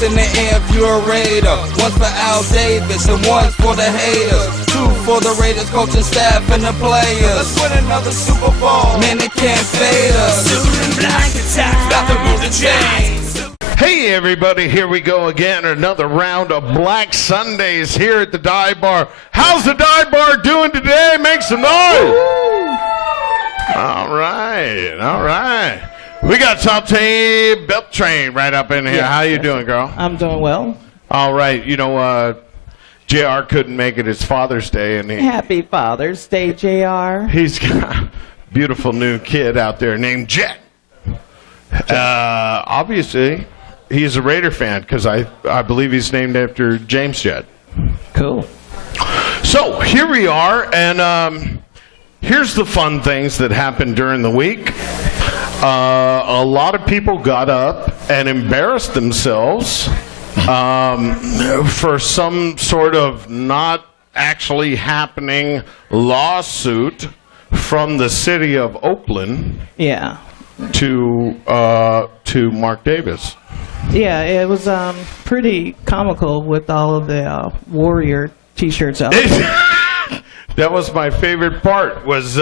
hands in the air if you're a Raider. One's for Al Davis and one's for the haters. Two for the Raiders coaching staff and the players. Let's win another Super Bowl. Man, they can't fade us. Silver and black attack, about to move the chains. Hey everybody, here we go again. Another round of Black Sundays here at the Divebar. How's the Divebar doing today? Make some noise. All right. We got Shontai Beltran right up in here. Yeah, How you doing, girl? I'm doing well. All right. You know, JR couldn't make it. It's Father's Day, and Happy Father's Day, JR. he's got a beautiful new kid out there named Jet. Obviously, he's a Raider fan because I believe he's named after James Jet. Cool. So here we are, and here's the fun things that happened during the week. A lot of people got up and embarrassed themselves for some sort of not actually happening lawsuit from the city of Oakland. Yeah. To Mark Davis. Yeah, it was pretty comical with all of the Warrior T-shirts out there. That was my favorite part. Was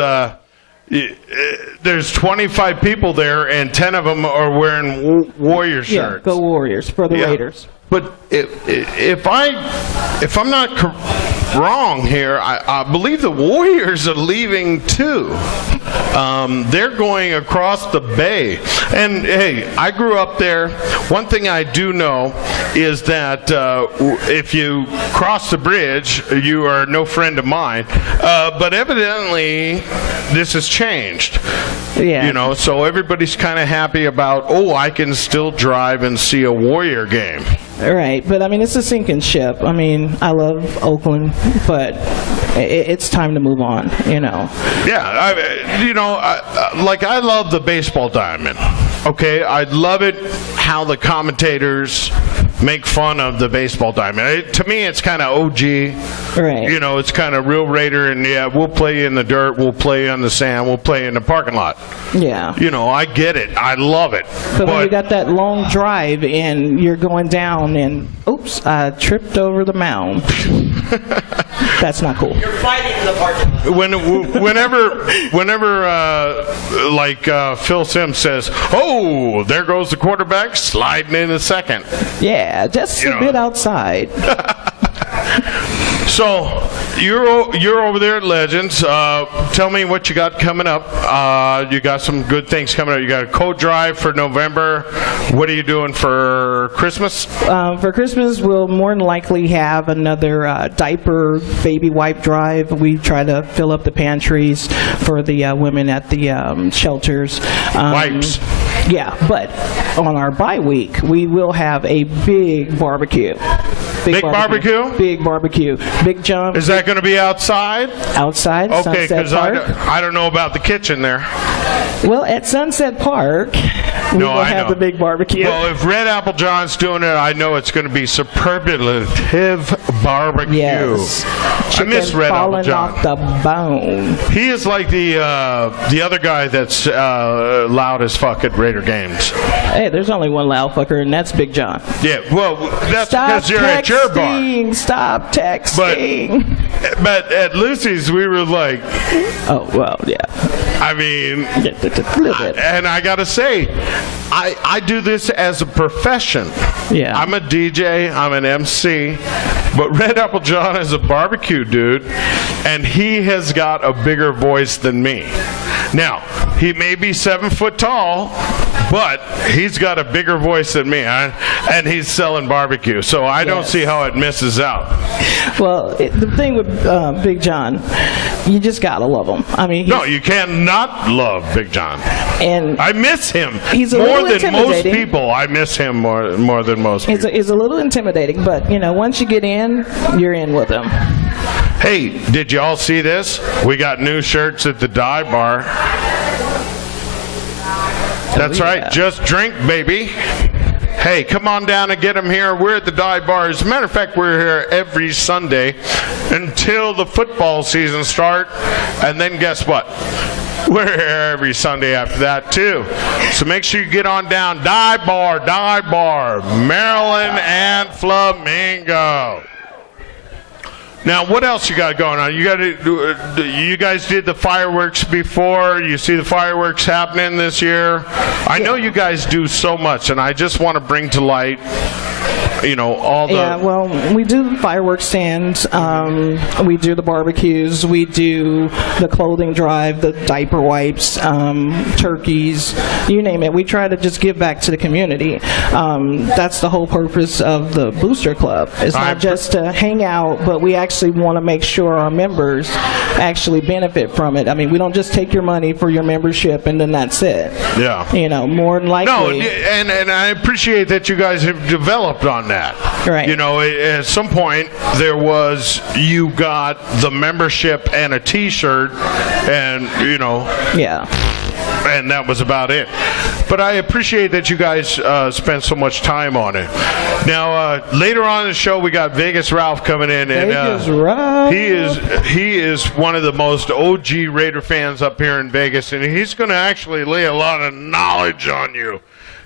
there's 25 people there, and 10 of them are wearing Warrior shirts. Yeah, go Warriors for the Raiders. But if I'm not wrong here, I believe the Warriors are leaving too. They're going across the bay. And hey, I grew up there. One thing I do know is that if you cross the bridge, you are no friend of mine. But evidently, this has changed. Yeah. You know, so everybody's kind of happy about, oh, I can still drive and see a Warrior game. Right, but I mean, it's a sinking ship. I mean, I love Oakland, but it's time to move on, you know. Yeah, I love the baseball diamond. Okay, I love it how the commentators make fun of the baseball diamond. To me, it's kind of OG. Right. You know, it's kind of real Raider, and yeah, we'll play in the dirt, we'll play on the sand, we'll play in the parking lot. Yeah. You know, I get it. I love it. But when you got that long drive and you're going down and, oops, I tripped over the mound. That's not cool. You're fighting in the parking lot. Whenever Phil Simms says, "Oh, there goes the quarterback sliding in a second." Yeah, just a bit outside. So you're over there at Legends. Tell me what you got coming up. You got some good things coming up. You got a coat drive for November. What are you doing for Christmas? For Christmas, we'll more than likely have another diaper baby wipe drive. We try to fill up the pantries for the women at the shelters. Wipes. Yeah, but on our bye week, we will have a big barbecue. Big barbecue? Big barbecue. Big John. Is that going to be outside? Outside. Okay, because I don't know about the kitchen there. Well, at Sunset Park, we will have the big barbecue. Well, if Red Apple John's doing it, I know it's going to be superlative barbecue. Yes. I miss Red Apple John. Off the bone. He is like the other guy that's loud as fuck at Raider games. Hey, there's only one loud fucker, and that's Big John. Yeah, well, that's because you're at your bar. Stop texting. But at Lucy's, we were like... Oh, well, yeah. I mean... A little bit. And I got to say, I do this as a profession. Yeah. I'm a DJ, I'm an MC, but Red Apple John is a barbecue dude, and he has got a bigger voice than me. Now, he may be 7 foot tall, but he's got a bigger voice than me, and he's selling barbecue, so I don't see how it misses out. Well, the thing with Big John, you just gotta love him. I mean, no, you cannot love Big John. And I miss him he's a more little than most intimidating. people. I miss him more than most people. He's a little intimidating, but you know, once you get in, you're in with him. Hey, did y'all see this? We got new shirts at the Divebar. That's right, just drink, baby. Hey, come on down and get them here. We're at the Divebar. As a matter of fact, we're here every Sunday until the football season starts. And then guess what? We're here every Sunday after that, too. So make sure you get on down. Divebar, Maryland and Flamingo. Now, what else you got going on? You guys did the fireworks before. You see the fireworks happening this year. I know you guys do so much, and I just want to bring to light, all the... Yeah, well, we do the fireworks stands. We do the barbecues. We do the clothing drive, the diaper wipes, turkeys, you name it. We try to just give back to the community. That's the whole purpose of the Booster Club. It's not just to hang out, but we actually want to make sure our members actually benefit from it. I mean, we don't just take your money for your membership and then that's it. Yeah. More than likely. No, and I appreciate that you guys have developed on that. Right. At some point you got the membership and a T-shirt, and Yeah. and that was about it. But I appreciate that you guys spent so much time on it. Now, later on in the show, we got Vegas Ralph coming in, and Ralph. he is one of the most OG Raider fans up here in Vegas, and he's going to actually lay a lot of knowledge on you.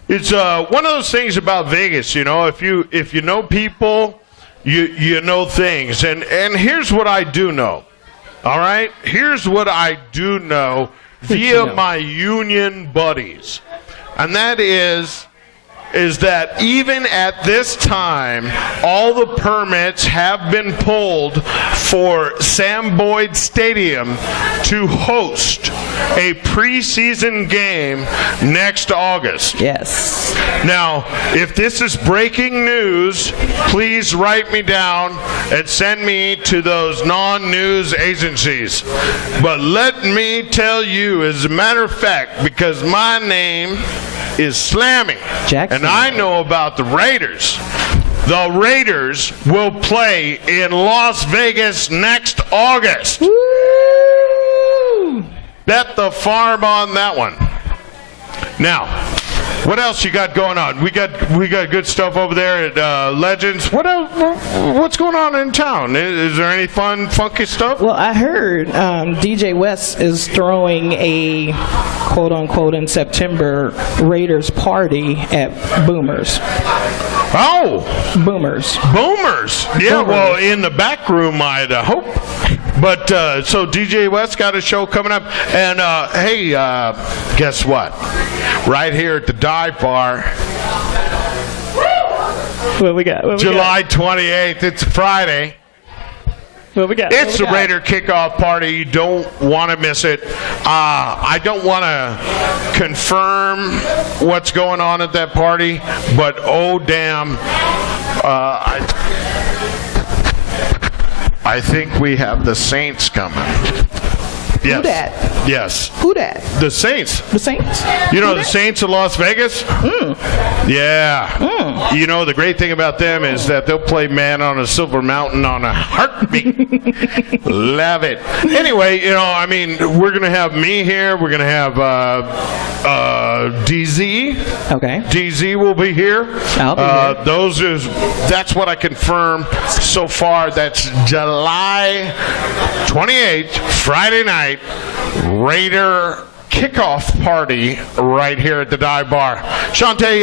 It's one of those things about Vegas, if you know people, you know things. And here's what I do know. All right? Here's what I do know via my union buddies. And that is that even at this time, all the permits have been pulled for Sam Boyd Stadium to host a preseason game next August. Yes. Now, if this is breaking news, please write me down and send me to those non-news agencies. But let me tell you, as a matter of fact, because my name is Slammy, and I know about the Raiders. The Raiders will play in Las Vegas next August. Woo! Bet the farm on that one. Now, what else you got going on? We got good stuff over there at Legends. What else? What's going on in town? Is there any fun, funky stuff? Well, I heard DJ West is throwing a quote-unquote in September Raiders party at Boomers. Oh! Boomers. Yeah, well, in the back room, I'd hope. But, so DJ West got a show coming up. And, hey, guess what? Right here at the Dive Bar. What we got? July 28th. It's Friday. What we got? It's the Raider kickoff party. You don't want to miss it. I don't want to confirm what's going on at that party, but oh damn, I think we have the Saints coming. Yes. Who that? Yes. Who that? The Saints. The Saints? You know the Saints of Las Vegas? Yeah. The great thing about them is that they'll play Man on a Silver Mountain on a heartbeat. Love it. Anyway, we're going to have me here. We're going to have DZ. Okay. DZ will be here. I'll be here. That's what I confirmed so far. That's July 28th, Friday night. Raider kickoff party right here at the Dive Bar. Shontai,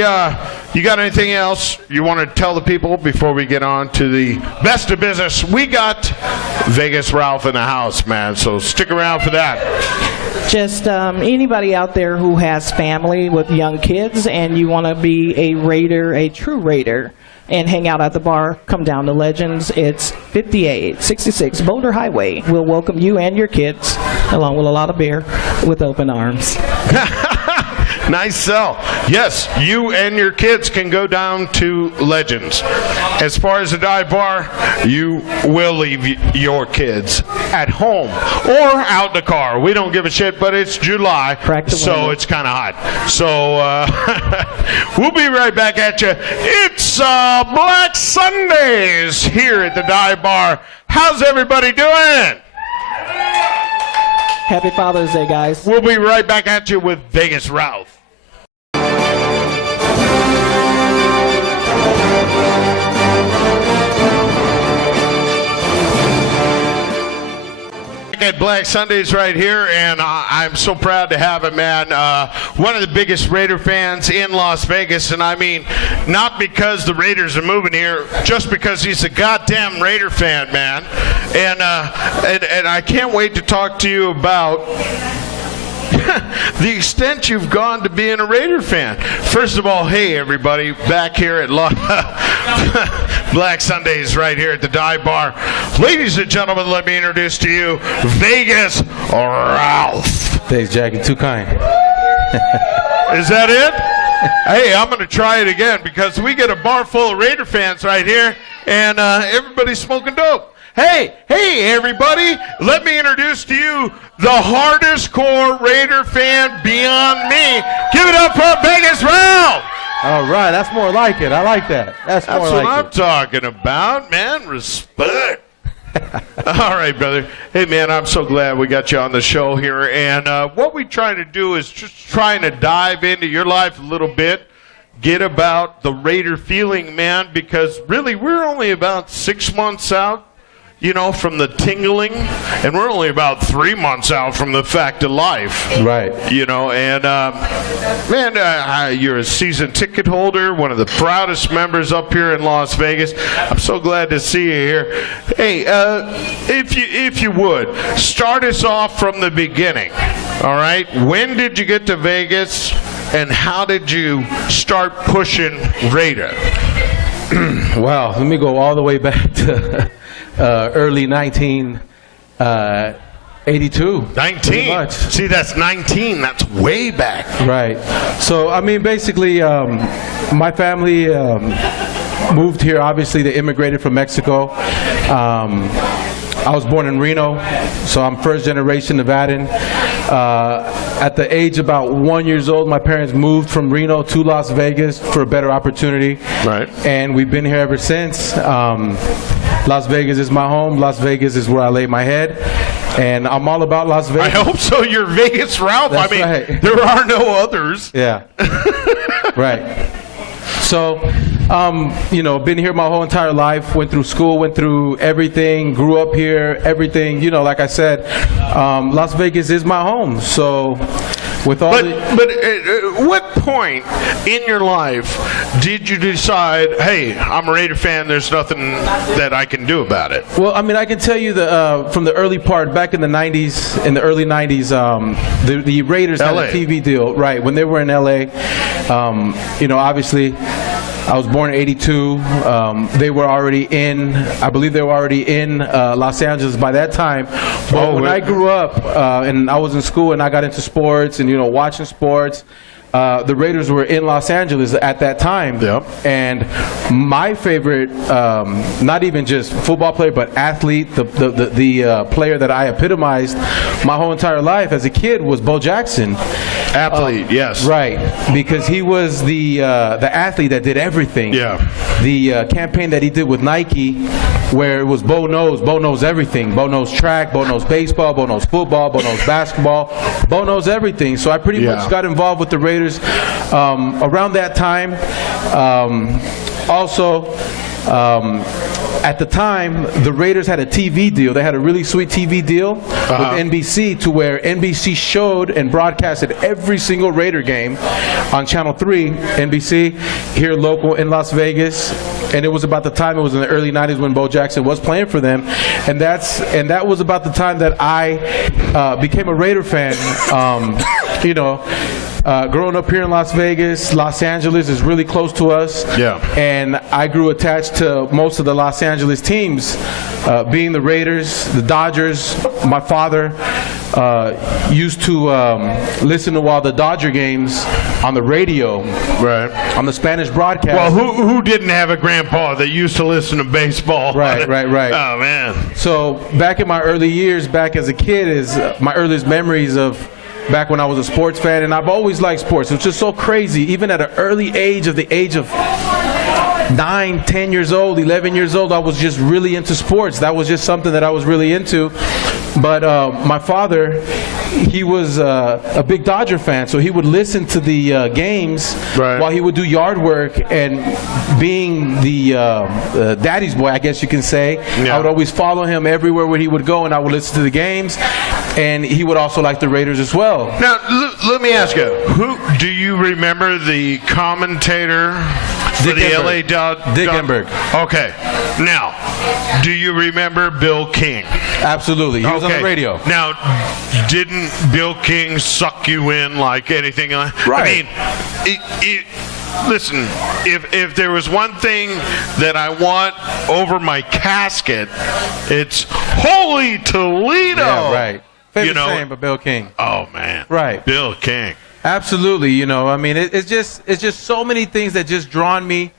you got anything else you want to tell the people before we get on to the best of business? We got Vegas Ralph in the house, man, so stick around for that. Just anybody out there who has family with young kids and you want to be a Raider, a true Raider, and hang out at the bar, come down to Legends. It's 5866 Boulder Highway. We'll welcome you and your kids, along with a lot of beer, with open arms. Nice sell. Yes, you and your kids can go down to Legends. As far as the Dive Bar, you will leave your kids at home or out in the car. We don't give a shit, but it's July, so it's kind of hot. So we'll be right back at you. It's Black Sundays here at the Dive Bar. How's everybody doing? Happy Father's Day, guys. We'll be right back at you with Vegas Ralph. at Black Sundays right here, and I'm so proud to have it, man. One of the biggest Raider fans in Las Vegas, and I mean, not because the Raiders are moving here, just because he's a goddamn Raider fan, man. And I can't wait to talk to you about the extent you've gone to being a Raider fan. First of all, hey everybody, back here at Black Sundays right here at the Divebar. Ladies and gentlemen, let me introduce to you Vegas Ralph. Thanks, Jackie. Too kind. Is that it? Hey, I'm going to try it again because we get a bar full of Raider fans right here, and everybody's smoking dope. Hey, everybody, let me introduce to you the hardest core Raider fan beyond me. Give it up for Vegas Ralph. All right, that's more like it. I like that. That's more what like I'm it. talking about, man. Respect. All right, brother. Hey, man, I'm so glad we got you on the show here. And what we try to do is just trying to dive into your life a little bit, get about the Raider feeling, man, because really we're only about 6 months out, you know, from the tingling, and we're only about 3 months out from the fact of life. Right. You know, and, man, you're a season ticket holder, one of the proudest members up here in Las Vegas. I'm so glad to see you here. Hey, if you would, start us off from the beginning, all right? When did you get to Vegas, and how did you start pushing Raider? Wow, let me go all the way back to early 1982. 19. See, that's 19. That's way back. Right. So, I mean, basically, my family moved here. Obviously, they immigrated from Mexico. I was born in Reno, so I'm first generation Nevadan. At the age about 1 year old, my parents moved from Reno to Las Vegas for a better opportunity. Right. And we've been here ever since. Las Vegas is my home. Las Vegas is where I lay my head. And I'm all about Las Vegas. I hope so. You're Vegas Ralph. That's I mean, right. There are no others. Yeah. Right. So, you know, been here my whole entire life, went through school, went through everything, grew up here, everything, you know, like I said, Las Vegas is my home. So, with all But at what point in your life did you decide, hey, I'm a Raider fan, there's nothing that I can do about it? Well, I mean, I can tell you from the early part, back in the 90s, in the early 90s, the Raiders had a TV deal, right, when they were in LA. You know, obviously, I was born in '82. They were already in, I believe they were already in Los Angeles by that time. But when I grew up and I was in school and I got into sports and, you know, watching sports, the Raiders were in Los Angeles at that time. Yep. And my favorite, not even just football player, but athlete, the player that I epitomized my whole entire life as a kid was Bo Jackson. Athlete, yes. Right, because he was the athlete that did everything. Yeah. The campaign that he did with Nike, where it was Bo knows everything. Bo knows track, Bo knows baseball, Bo knows football, Bo knows basketball. Bo knows everything. So I pretty much got involved with the Raiders around that time. Also, at the time, the Raiders had a TV deal. They had a really sweet TV deal with NBC, to where NBC showed and broadcasted every single Raider game on Channel 3, NBC, here local in Las Vegas. And it was about the time, it was in the early 90s when Bo Jackson was playing for them. And that was about the time that I became a Raider fan. You know, growing up here in Las Vegas, Los Angeles is really close to us. Yeah. And I grew attached to most of the Los Angeles teams, being the Raiders, the Dodgers. My father used to listen to all the Dodger games on the radio, right, on the Spanish broadcast. Well, who didn't have a grandpa that used to listen to baseball? Right. Oh, man. So back in my early years, back as a kid, is my earliest memories of back when I was a sports fan, and I've always liked sports. It's just so crazy, even at an early age, of the age of 9, 10 years old, 11 years old, I was just really into sports. That was just something that I was really into. But my father, he was a big Dodger fan, so he would listen to the games while he would do yard work. And being the daddy's boy, I guess you can say, I would always follow him everywhere where he would go, and I would listen to the games. And he would also like the Raiders as well. Now, let me ask you, who do you remember the commentator for the LA Dodgers? Dick Enberg. Okay. Now, do you remember Bill King? Absolutely. He was on the radio. Now, didn't Bill King suck you in like anything? Right. I mean, listen, if there was one thing that I want over my casket, it's Holy Toledo. Yeah, right. Favorite You know, saying, but Bill King. Oh, man. Right. Bill King. Absolutely. You know, I mean, it's just so many things that just drawn me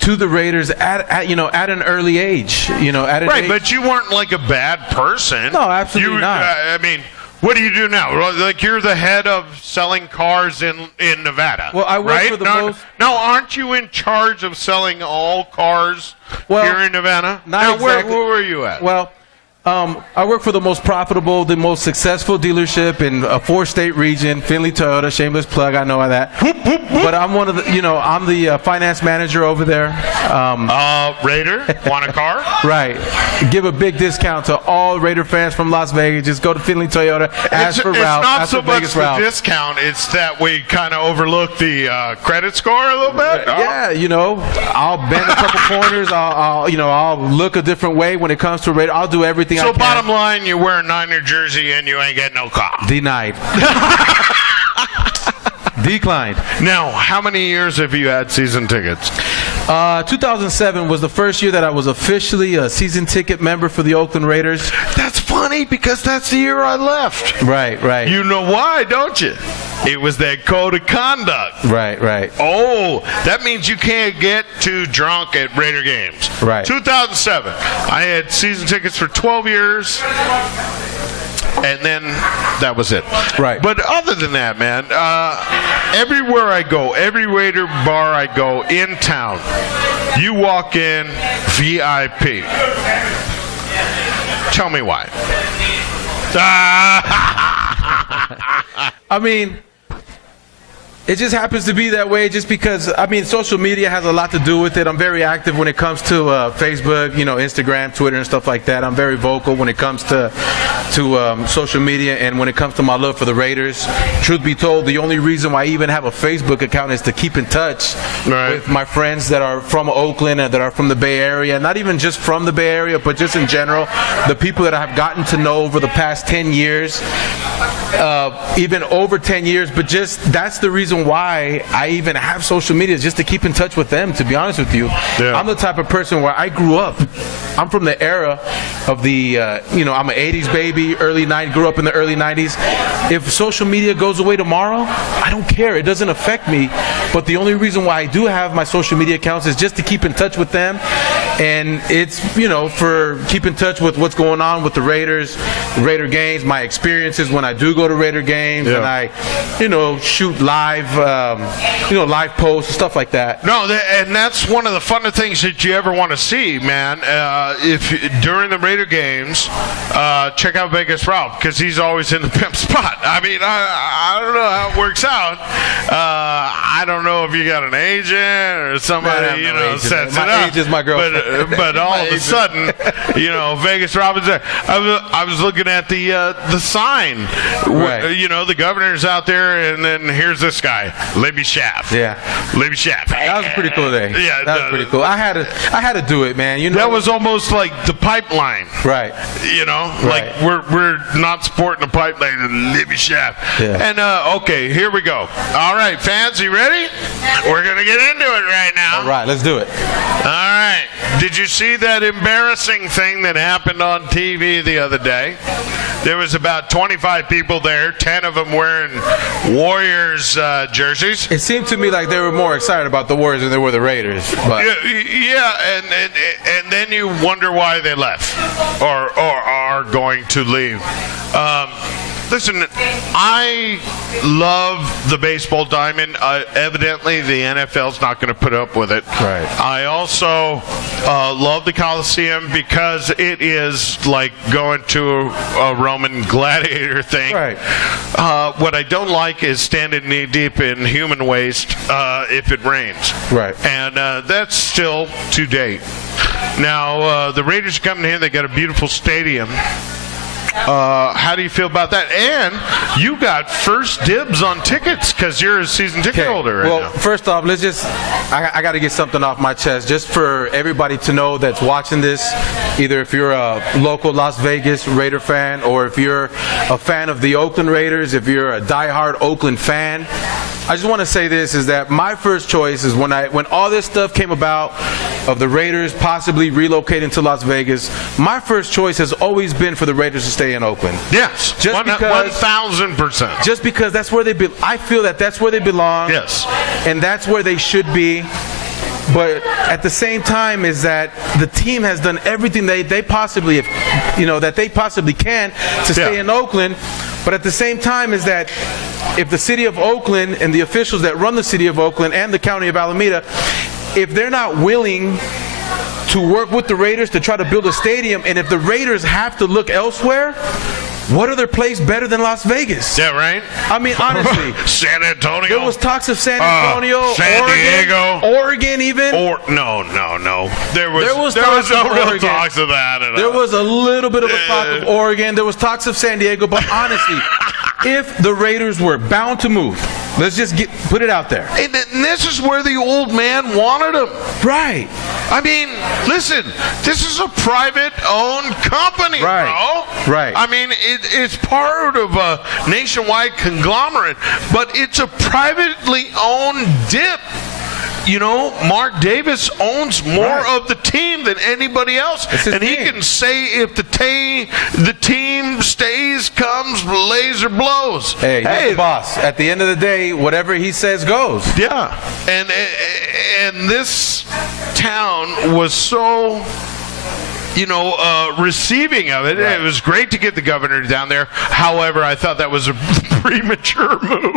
to the Raiders at an early age. You know, at an age. But you weren't like a bad person. No, absolutely not. I mean, what do you do now? Like, you're the head of selling cars in Nevada. Well, I work for the most. No, aren't you in charge of selling all cars here in Nevada? Not exactly. Where were you at? Well, I work for the most profitable, the most successful dealership in a 4-state region, Findlay Toyota. Shameless plug, I know that. But I'm one of the, I'm the finance manager over there. Raider, want a car? Right. Give a big discount to all Raider fans from Las Vegas. Just go to Findlay Toyota, ask for Ralph. It's not ask so for much Vegas the Ralph. discount, it's that we kind of overlook the credit score a little bit. Yeah, I'll bend a couple corners. I'll look a different way when it comes to Raider. I'll do everything I So can. bottom line, you wear a Niner jersey and you ain't getting no car. Denied. Declined. Now, how many years have you had season tickets? 2007 was the first year that I was officially a season ticket member for the Oakland Raiders. That's funny because that's the year I left. Right. You know why, don't you? It was that code of conduct. Right. Oh, that means you can't get too drunk at Raider games. Right. 2007. I had season tickets for 12 years. And then that was it. Right. But other than that, man, everywhere I go, every Raider bar I go in town, you walk in VIP. Tell me why. I mean, it just happens to be that way just because, social media has a lot to do with it. I'm very active when it comes to Facebook, Instagram, Twitter, and stuff like that. I'm very vocal when it comes to social media and when it comes to my love for the Raiders. Truth be told, the only reason why I even have a Facebook account is to keep in touch with my friends that are from Oakland and that are from the Bay Area. Not even just from the Bay Area, but just in general. The people that I've gotten to know over the past 10 years, even over 10 years, but just that's the reason why I even have social media, just to keep in touch with them, to be honest with you. Yeah. I'm the type of person where I grew up. I'm from the era of the, I'm an 80s baby, grew up in the early 90s. If social media goes away tomorrow, I don't care. It doesn't affect me. But the only reason why I do have my social media accounts is just to keep in touch with them. And it's, for keep in touch with what's going on with the Raiders, Raider games, my experiences when I do go to Raider games, and I, shoot live, live posts, stuff like that. No, and that's one of the funnest things that you ever want to see, man. If during the Raider games, check out Vegas Ralph, because he's always in the pimp spot. I mean, I don't know how it works out. I don't know if you got an agent or somebody, sets it up. My agent is my girlfriend. But all of a sudden, Vegas Ralph is there. I was looking at the sign. Right. The governor's out there, and then here's this guy, Libby Schaff. Yeah. Libby Schaff. That was a pretty cool day. Yeah, that was pretty cool. I had to do it, man. That was almost like the pipeline. Right. Like we're not sporting the pipeline and Libby Schaff. Yeah. And okay, here we go. All right, fans, you ready? We're gonna get into it right now. All right, let's do it. All right. Did you see that embarrassing thing that happened on TV the other day? There was about 25 people there, 10 of them wearing Warriors jerseys. It seemed to me like they were more excited about the Warriors than they were the Raiders. But. Yeah, and then you wonder why they left or are going to leave. Listen, I love the baseball diamond. Evidently, the NFL's not going to put up with it. Right. I also love the Coliseum because it is like going to a Roman gladiator thing. Right. What I don't like is standing knee deep in human waste if it rains. Right. And that's still to date. Now, the Raiders are coming here. They got a beautiful stadium. How do you feel about that? And you got first dibs on tickets because you're a season ticket holder right now. First off, I got to get something off my chest just for everybody to know that's watching this, either if you're a local Las Vegas Raider fan or if you're a fan of the Oakland Raiders, if you're a diehard Oakland fan. I just want to say this, is that my first choice is when all this stuff came about of the Raiders possibly relocating to Las Vegas, my first choice has always been for the Raiders to stay in Oakland. Yes, just because 1,000%. Just because that's where I feel that that's where they belong. Yes, and that's where they should be. But at the same time, is that the team has done everything they possibly can to stay in Oakland. But at the same time, is that if the city of Oakland and the officials that run the city of Oakland and the county of Alameda, if they're not willing to work with the Raiders to try to build a stadium, and if the Raiders have to look elsewhere, what other place better than Las Vegas? Yeah, right? I mean, honestly. San Antonio. There was talks of San Antonio, San Diego. Oregon even. No. There was no real talks of that. There was a little bit of a talk of Oregon. There was talks of San Diego. But honestly, if the Raiders were bound to move, let's just put it out there. And this is where the old man wanted them. Right. I mean, listen, this is a private-owned company, bro. Right. I mean, it's part of a nationwide conglomerate, but it's a privately owned dip. You know, Mark Davis owns more of the team than anybody else, and he can say if the team stays, comes, lays, or blows. Hey, he's the boss. At the end of the day, whatever he says goes. Yeah, and this town was so, receiving of it. Right. It was great to get the governor down there. However, I thought that was a premature move.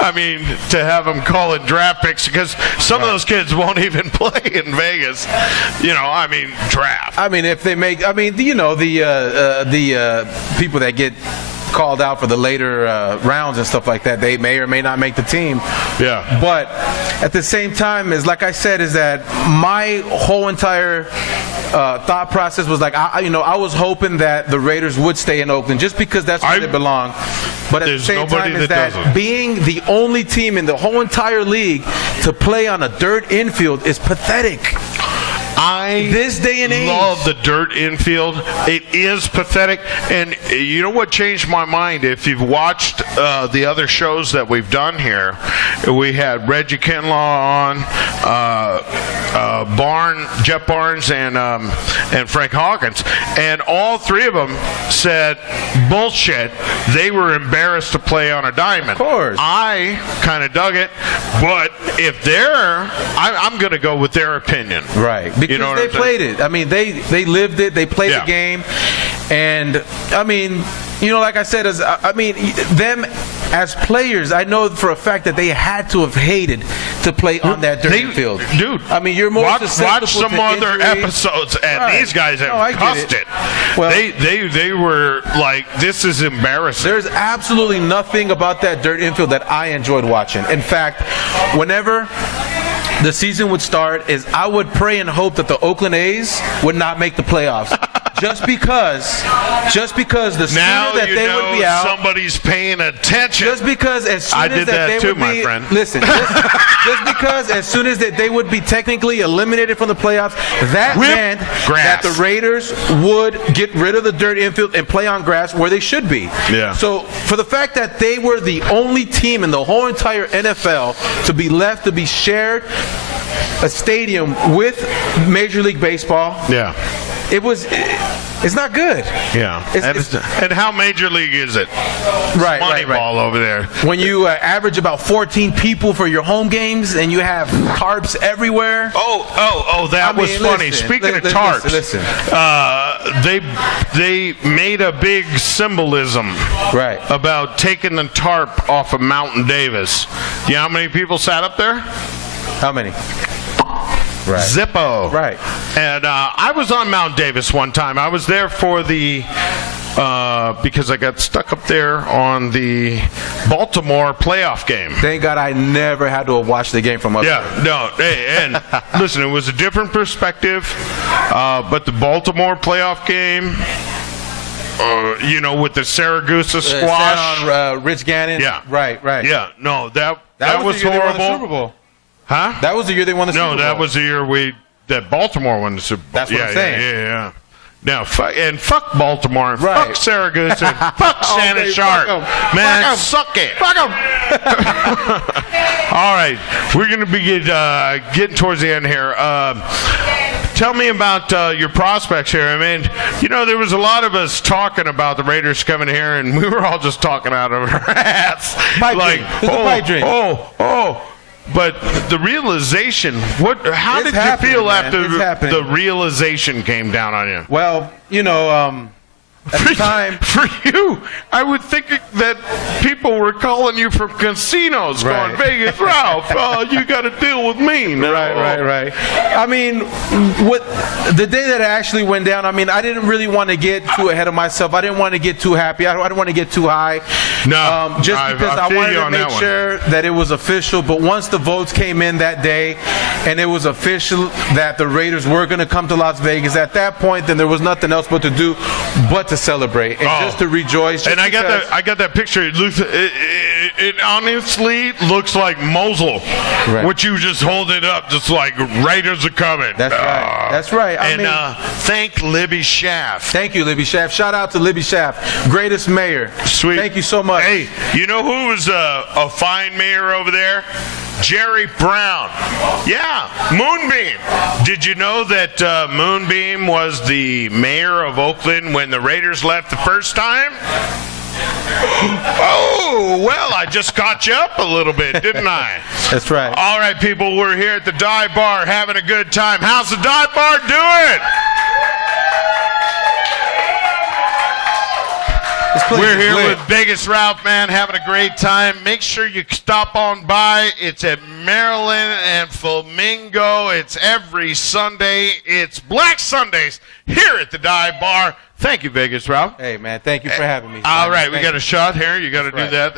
I mean, to have him call in draft picks, because some of those kids won't even play in Vegas. Draft. I mean, if they make, the people that get called out for the later rounds and stuff like that, they may or may not make the team. Yeah. But at the same time, like I said, is that my whole entire thought process was like, I was hoping that the Raiders would stay in Oakland just because that's where they belong. But at the same time, is that being the only team in the whole entire league to play on a dirt infield is pathetic. This day and age, love the dirt infield. It is pathetic. And you know what changed my mind? If you've watched the other shows that we've done here, we had Reggie Kinlaw on, Jeff Barnes, and Frank Hawkins, and all three of them said bullshit. They were embarrassed to play on a diamond. Of course, I kind of dug it, but if I'm going to go with their opinion, right? Because they played it. I mean, they lived it. They played the game. And, like I said, them as players, I know for a fact that they had to have hated to play on that dirt field. Dude, you're more watch some other episodes, and these guys have cussed it. Well, they were like, this is embarrassing. There's absolutely nothing about that dirt infield that I enjoyed watching. In fact, whenever the season would start, I would pray and hope that the Oakland A's would not make the playoffs. Just because the sooner that they would be out, somebody's paying attention. Just because as soon as they would be, friend. Listen, just because as soon as they would be technically eliminated from the playoffs, that meant that the Raiders would get rid of the dirt infield and play on grass where they should be. Yeah. So for the fact that they were the only team in the whole entire NFL to be left to be shared a stadium with Major League Baseball. Yeah. It's not good. Yeah. And how major league is it? Right, Moneyball over there. When you average about 14 people for your home games and you have tarps everywhere. That was funny. Speaking of tarps, listen. They made a big symbolism about taking the tarp off of Mountain Davis. You know how many people sat up there? How many? Zippo. Right. And I was on Mount Davis one time. I was there for the because I got stuck up there on the Baltimore playoff game. Thank God I never had to watch the game from up there. Yeah, no. Hey, and listen, it was a different perspective, but the Baltimore playoff game, with the Saragusa squash. On Rich Gannon. Yeah. Right. Yeah, no, that was the year horrible. They won the Super Bowl. Huh? That was the year they won the Super Bowl. No, that was the year that Baltimore won the Super Bowl. That's what I'm saying. Yeah. Now, fuck Baltimore, and fuck Saragusa, and fuck Shannon Sharp. Man, suck it. Fuck them. All right, we're going to be getting towards the end here. Tell me about your prospects here. I mean, there was a lot of us talking about the Raiders coming here, and we were all just talking out of our ass. Pipe dream. But the realization, how did you feel after the realization came down on you? Well, at the time. For you, I would think that people were calling you from casinos going, Vegas Ralph, you got to deal with me. Right. I mean, the day that it actually went down, I mean, I didn't really want to get too ahead of myself. I didn't want to get too happy. I didn't want to get too high. No. Just because I wanted to make sure that it was official. But once the votes came in that day and it was official that the Raiders were going to come to Las Vegas, at that point, then there was nothing else but to do but to celebrate and just to rejoice. And I got that picture. It honestly looks like Mosul. What you just hold it up, just like Raiders are coming. That's right. I mean, thank Libby Schaff. Thank you, Libby Schaff. Shout out to Libby Schaff, greatest mayor. Sweet. Thank you so much. Hey, you know who was a fine mayor over there? Jerry Brown. Yeah, Moonbeam. Did you know that Moonbeam was the mayor of Oakland when the Raiders left the first time? Oh, well, I just caught you up a little bit, didn't I? That's right. All right, people, we're here at the Dive Bar having a good time. How's the Dive Bar doing? We're here with Vegas Ralph, man, having a great time. Make sure you stop on by. It's at Maryland and Flamingo. It's every Sunday. It's Black Sundays here at the Dive Bar. Thank you, Vegas Ralph. Hey, man, thank you for having me. All right, we got a shot here. You got to do that.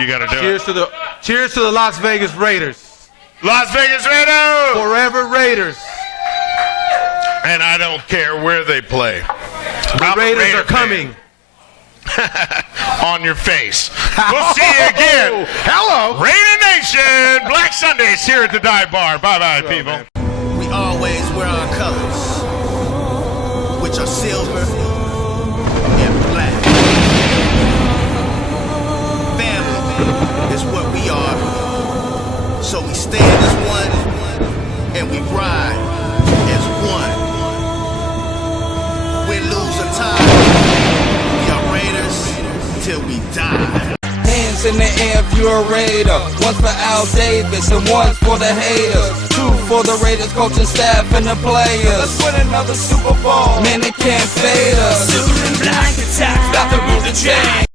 You got to do it. Cheers to the Las Vegas Raiders. Las Vegas Raiders! Forever Raiders. And I don't care where they play. The Raiders are coming. On your face. We'll see you again. Hello. Raider Nation, Black Sundays here at the Dive Bar. Bye-bye, people. Man. We always wear our colors, which are silver and black. Family is what we are. So we stand as one and we ride as one. Win, lose, or tie. Raiders till we die. Hands in the air if you're a Raider. One for Al Davis and one for the haters. Two for the Raiders coaching staff and the players. Let's win another Super Bowl. Man, they can't fade us. Silver and black attack. Got the rule to change.